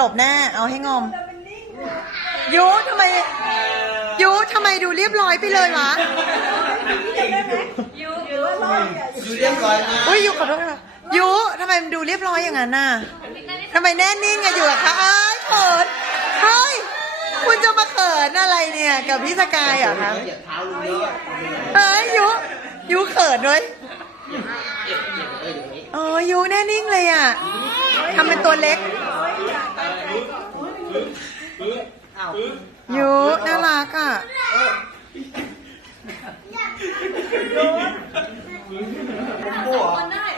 ลบแน่ เอาให้งอม ยูทำไม ยูทำไมดูเรียบร้อยไปเลยวะอยู่เรียบร้อยมากอุ้ยยูขอโทษค่ะยูทำไมมันดูเรียบร้อยอย่างนั้นน่ะทำไมแน่นิ่งอะอยู่กับเขาเอ้ยเขินเฮ้ยคุณจะมาเขินอะไรเนี่ย กับพี่สกายเหรอคะเหยียบเท้าลุงเยอะเอ้ยยูยูเขินด้วยเหยียบเหยียบเอออย่างนี้อ๋อยูแน่นิ่งเลยอะทำเป็นตัวเล็ก ยูน่ารักอะ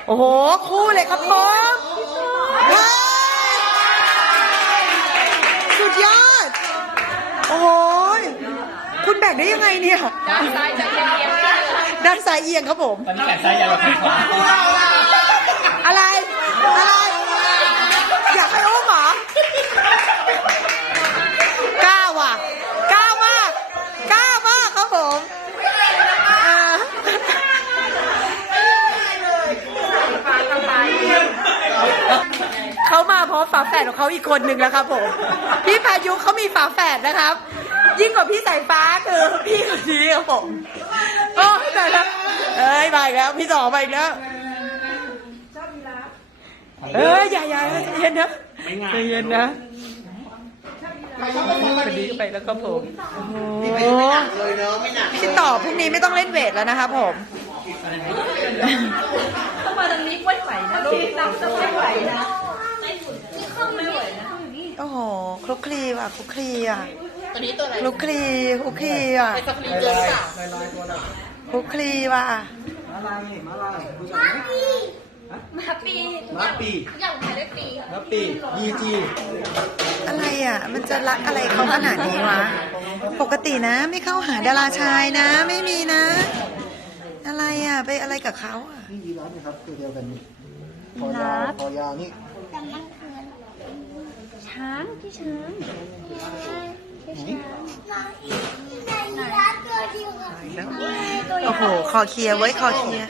โอ้โห คู่เลยครับผมเฮ้ยสุดยอด โอ้โหคุณแบ่งได้ยังไงเนี่ย ด้านซ้ายจะเอียงด้านซ้ายเอียงครับผม ตอนนี้แขนซ้ายยาวกว่าแขนขวาอะไร อะไร อยากให้อุ้มเหรอ กล้าว่ะ กล้ามาก กล้ามากครับผมอ่าเขา มาพร้อมฝาแฝดของเขาอีกคนหนึ่งแล้วครับผม พี่พายุเขามีฝาแฝดนะครับ ยิ่งกว่าพี่สายฟ้าคือพี่คนนี้ครับผมโอ้แต่ละเอ้ยมาอีกแล้ว พี่สองมาอีกแล้วเอ้ยอย่าอย่าใจเย็นนะใจเย็นนะคนนี้ไปแล้วครับผมโอ้โหไม่หนักเลยเนาะไม่หนักพี่ต่อพรุ่งนี้ไม่ต้องเล่นเวทแล้วนะครับผมต้องมาตรงนี้ไม่ไหวนะลูกน้ำจะไม่ไหวนะไม่ไหวนะ โอ้โห คลุกคลีว่ะคลุกคลีอะตัวนี้ตัวอะไรคลุกคลีคลุกคลีอะสปริงเกอร์ค่ะคลุกคลีว่ะมาปีมาปีอย่างหมายเลขปีมาปียีจีอะไรอะ มันจะรักอะไรเขาขนาดนี้วะ ปกตินะ ไม่เข้าหาดาราชายนะ ไม่มีนะ อะไรอะ ไปอะไรกับเขาอะนี่ยีราฟนะครับตัวเดียวกันนี่คอยาวคอยาวนี่ ช้างที่ช้างโอ้โหคอเคลียร์ไว้ยคอเคลียร์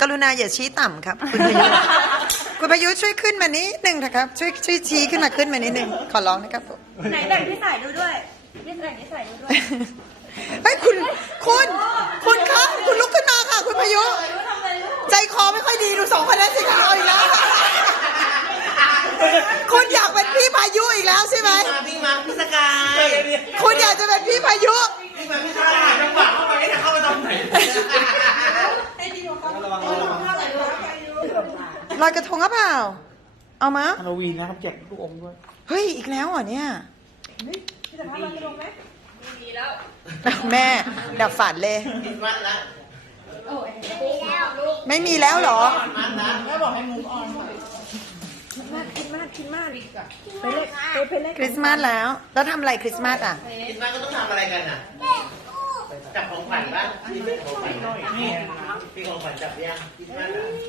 กรุณาอย่าชี้ต่ำครับ คุณพายุคุณพายุช่วยขึ้นมานิดหนึ่งนะครับ ช่วยช่วยชี้ขึ้นมาขึ้นมานิดหนึ่งขอร้องนะครับผมไหนแบ่งพี่สายดูด้วยพี่แบ่งพี่สายดูด้วยเฮ้ยคุณคุณคุณครับคุณลุกขึ้นมาค่ะ คุณพายุใจคอไม่ค่อยดีดูสองคนนั้นสิคะเอาอีกแล้ว คุณอยากเป็นพี่พายุ อีกแล้วใช่ไหมมาพี่มาพี่สกายคุณอยากจะเป็นพี่พายุพี่มาพี่สกายจังหวะเข้าไปแต่เข้ามาตรงไหนลอยกระทงหรือเปล่า เอามาฮาโลวีนนะครับแจกลูกอมด้วย เฮ้ย อีกแล้วเหรอเนี่ยแม่ดับฝันเลยคิดมันละไม่มีแล้วเหรอมัน นะคริสต์มาสแล้ว แล้วทำอะไรคริสต์มาสอะคิดมันก็ต้องทำอะไรกันอะจับของขวัญบ้างนี่เป็นของขวัญนี่พี่ของขวัญจับยังคิดมันอะ